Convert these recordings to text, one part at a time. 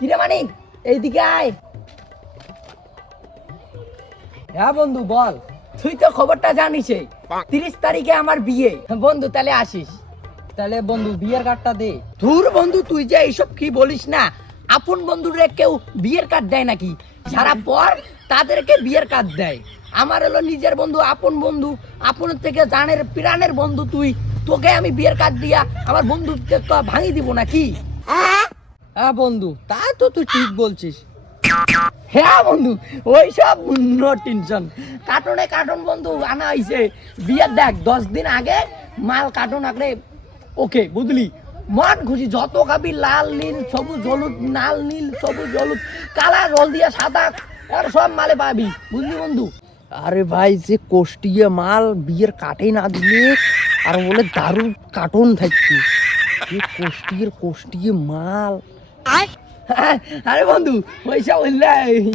কিরে মানিক, এইদিকে আয়। হ্যাঁ বন্ধু বল। তুই তো খবরটা জানিস, 30 তারিখে আমার বিয়ে। বন্ধু তাহলে আসিস। তাহলে বন্ধু বিয়ের কার্ডটা দে। ধুর বন্ধু, তুই যে এইসব কি বলিস না। আপন বন্ধুরে কেউ বিয়ের কার্ড দেয় নাকি? যারা পর তাদেরকে বিয়ের কার্ড দেয়। আমার হলো নিজের বন্ধু, আপন বন্ধু, আপনের থেকে জানের প্রাণের বন্ধু তুই। তোকে আমি বিয়ের কার্ড দিয়া আমার বন্ধুকে তো ভাঙি দিব নাকি? হ্যাঁ বন্ধু, তা তো তুই ঠিক বলছিস। হ্যাঁ বন্ধু, ওইসব নো টেনশন। কার্টন বন্ধু আনা হয়েছে। বিয়ের দেখ 10 দিন আগে মাল কার্টন আঁকড়ে ওকে, বুঝলি? মন খুশি যত খাবি, লাল নীল সবুজ হলুদ, লাল নীল সবুজ হলুদ, কালা জল দিয়া সাদা, আর সব মালে পাবি, বুঝলি বন্ধু? আরে ভাই, যে কোষ্টিয়ে মাল বিয়ের কাটে না দিলে আর বলে দারুণ কার্টন থাকছে। কোষ্টিয়ে মাল। আরে বন্ধু, ওইসব বললে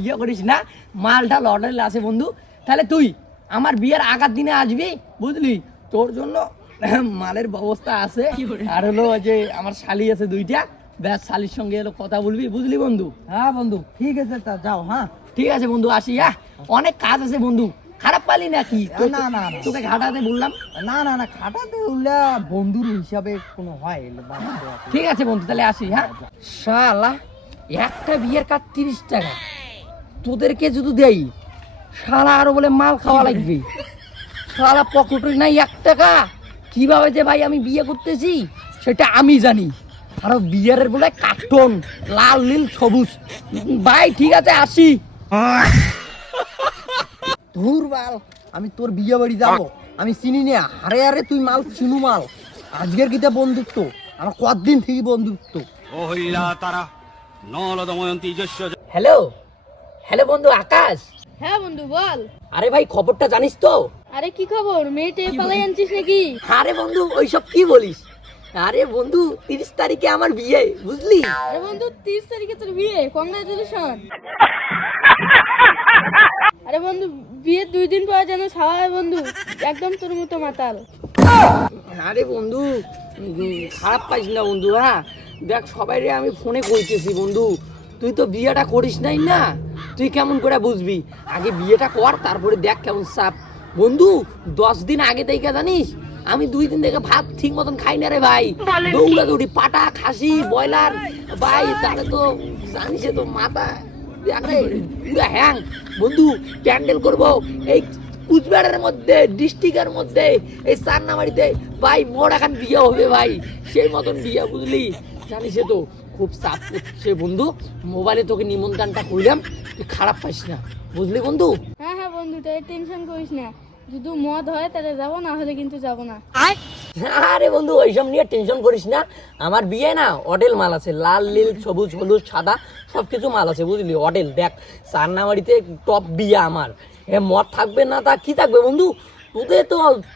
ইয়ে করিস না। মালটা লটারি আছে বন্ধু। তাহলে তুই আমার বিয়ের আগার দিনে আসবি, বুঝলি? তোর জন্য মালের ব্যবস্থা আছে। আর হলো যে আমার শালি আছে 2টা, ব্যাস শালির সঙ্গে এলো কথা বলবি, বুঝলি বন্ধু? হ্যাঁ বন্ধু, ঠিক আছে, তা যাও। হ্যাঁ ঠিক আছে বন্ধু, আসি। হ্যাঁ, অনেক কাজ আছে বন্ধু। খারাপ পালি নাকি? না না না, তোকে ঘাটাতে বললাম। না না না, খাটাতে উল্লা বন্ধুর হিসাবে কোনো হয়? ঠিক আছে বন্ধু, তাহলে আসি। হ্যাঁ শালা, একটা বিয়ের কাজ 30 টাকা। তোদেরকে যদি দেই, শালা আরো বলে মাল খাওয়া লাগবে। শালা পকেটে নাই 1 টাকা। কিভাবে যে ভাই আমি বিয়ে করতেছি সেটা আমি জানি। আরো বিয়ের বলে কার্টন লাল নীল সবুজ। ভাই ঠিক আছে, আসি। ধুর বাল, আমি তোর বিয়ে বাড়ি যাবো? আমি চিনি না। হারে হারে তুই মাল চিনু মাল। আজকের কিটা বন্ধুত্ব, আমার কতদিন থেকে বন্ধুত্ব। হ্যালো হ্যালো বন্ধু আকাশ। হ্যাঁ বন্ধু বল। আরে ভাই, খবরটা জানিস তো? আরে কি খবর, মেয়েটে পালাই আনছিস নাকি? আরে বন্ধু, ওইসব কি বলিস? আরে বন্ধু, 30 তারিখে আমার বিয়ে, বুঝলি? আরে বন্ধু 30 তারিখে তোর বিয়ে, কংগ্রাচুলেশন। আরে বন্ধু, বিয়ের 2 দিন পর যেন ছাওয়া হয় বন্ধু, একদম তোর মতো মাতাল। আরে বন্ধু, খারাপ পাইস না বন্ধু। হ্যাঁ দেখ, সবাই রে আমি ফোনে কইতেছি বন্ধু, তুই তো বিয়েটা করিস নাই না। তুই কেমন করে বুঝবি? আগে বিয়েটা কর, তারপরে দেখ কেমন চাপ। বন্ধু 10 দিন আগে থেকে জানিস, আমি 2 দিন থেকে ভাত ঠিক মতন খাই না রে ভাই। দৌড়াদৌড়ি, পাটা, খাসি, ব্রয়লার ভাই, তাহলে তো জানিস তো মাথা পুরা হ্যাং। বন্ধু প্যান্ডেল করবো এই কুচবিহারের মধ্যে, ডিস্ট্রিক্টের মধ্যে, এই চান্নামারিতে ভাই। মোর এখন বিয়ে হবে ভাই, সেই মতন বিয়ে, বুঝলি? জানিস তো খুব চাপ করছে বন্ধু। মোবাইলে তোকে নিমন্ত্রণটা করলাম, তুই খারাপ পাইস না, বুঝলি বন্ধু? হ্যাঁ হ্যাঁ বন্ধু, তাই টেনশন করিস না। যদি মদ হয় তাহলে যাবো, না হলে কিন্তু যাবো না। আরে বন্ধু, ওইসব নিয়ে টেনশন করিস না। আমার বিয়ে না অডেল মাল আছে, লাল নীল সবুজ হলুদ সাদা সবকিছু মাল আছে, বুঝলি? অডেল দেখ, চান্নামারিতে টপ বিয়ে আমার। মদ থাকবে না তা কি থাকবে বন্ধু?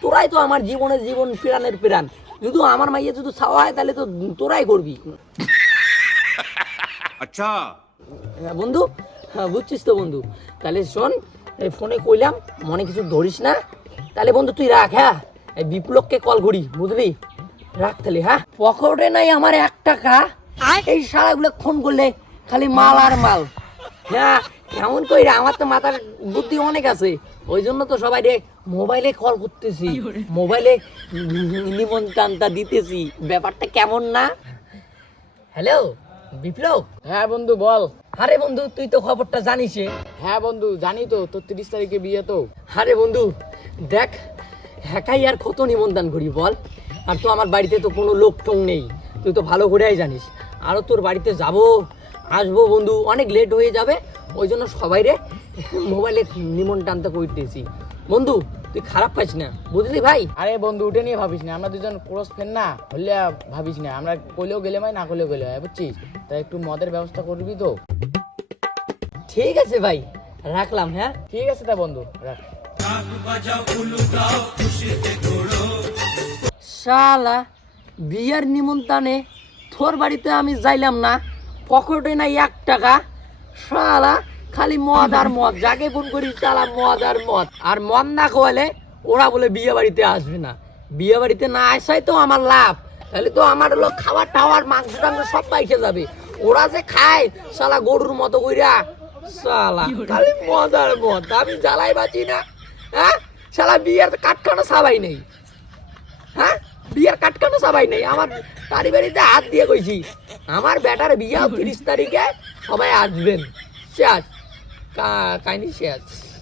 তোরাই তো আমার জীবনের জীবন, প্রাণের প্রাণ। যদি আমার মাইয়া যদি ছাওয়া হয়, তাহলে তো তোরাই করবি। আচ্ছা বন্ধু, হ্যাঁ বুঝছিস তো বন্ধু। তাহলে শোন, এই ফোনে কইলাম, মনে কিছু ধরিস না। তাহলে বন্ধু তুই রাখ। হ্যাঁ, এই বিপ্লবকে কল করি, বুঝলি? রাখ তাহলে। হ্যাঁ, পকেটে নাই আমার 1 টাকা। এই শালাগুলো ফোন করলে খালি মাল আর মাল। হ্যাঁ, কেমন কই রে, আমার তো মাথার বুদ্ধি অনেক আছে। ওই জন্য তো সবাই রে মোবাইলে কল করতেছি, মোবাইলে নিমন্ত্রণটা দিতেছি। ব্যাপারটা কেমন না? হ্যালো বিপ্লব। হ্যাঁ বন্ধু বল। আরে বন্ধু, তুই তো খবরটা জানিস। হ্যাঁ বন্ধু জানি তো, তোর 30 তারিখে বিয়ে তো। আরে বন্ধু দেখ, একাই আর কত নিমন্ত্রণ করি বল? আর তো আমার বাড়িতে তো কোনো লোক টোং নেই, তুই তো ভালো করেই জানিস। আরও তোর বাড়িতে আসবো বন্ধু, অনেক লেট হয়ে যাবে। ওই জন্য সবাই রে মোবাইলে নিমন্ত্রণটা করতেছি। বন্ধু তুই খারাপ পাইস না, বুঝলি ভাই? আরে বন্ধু, উঠে নিয়ে ভাবিস না, আমরা দুজন ক্লোজ ফ্রেন্ড না হলে ভাবিস না। আমরা কইলেও গেলে ভাই, না করলেও গেলে হয়, বুঝছিস? তাই একটু মদের ব্যবস্থা করবি তো? ঠিক আছে ভাই, রাখলাম। হ্যাঁ ঠিক আছে তা বন্ধু, রাখ। শালা, বিয়ের নিমন্ত্রণে তোর বাড়িতে আমি যাইলাম না, পকেটে নাই 1 টাকা। শালা খালি মদ আর মদ, যাকে ফোন করিস তারা মদ আর মদ। আর মদ না খাওয়ালে ওরা বলে বিয়ে বাড়িতে আসবে না। বিয়ে বাড়িতে না আসাই তো আমার লাভ। তাহলে তো আমার হলো খাবার টাওয়ার, মাংস টাংস সব পাইসে যাবে। ওরা যে খায় শালা গরুর মতো কইরা, শালা খালি মজার মত, আমি জ্বালাই বাঁচি না। হ্যাঁ শালা বিয়ের কাটখানো সবাই নেই, হ্যাঁ বিয়ের কাটখানো সবাই নেই। আমার তারি বাড়িতে হাত দিয়ে কইছি আমার বেটার বিয়ে 30 তারিখে, সবাই আসবেন। শেষ কাহিনী শেষ।